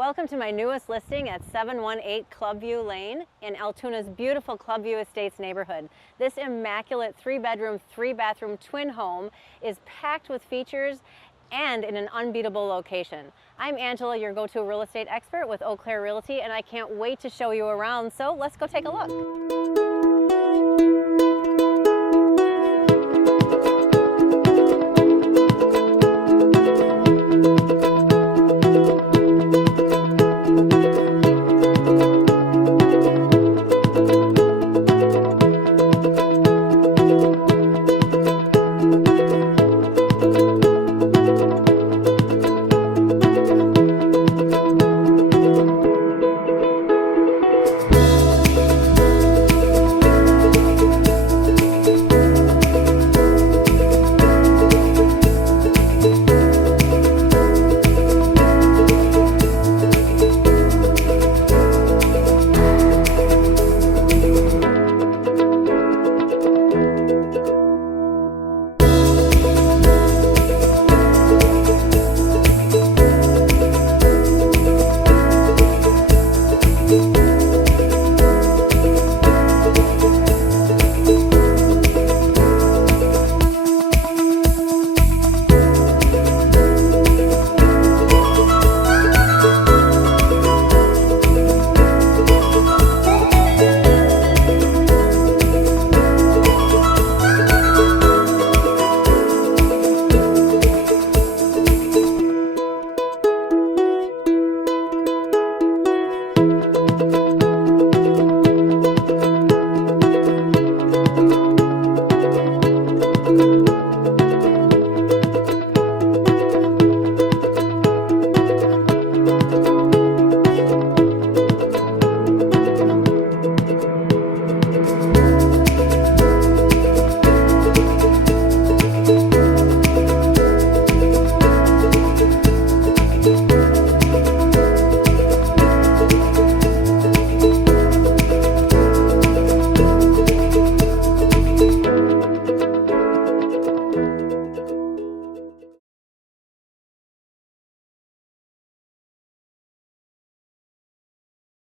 Welcome to my newest listing at 718 Clubview Lane in Altoona's beautiful Clubview Estates neighborhood. This immaculate 3-bedroom, 3-bathroom twin home is packed with features and in an unbeatable location. I'm Angela, your go-to real estate expert with Eau Claire Realty, and I can't wait to show you around, so let's go take a look.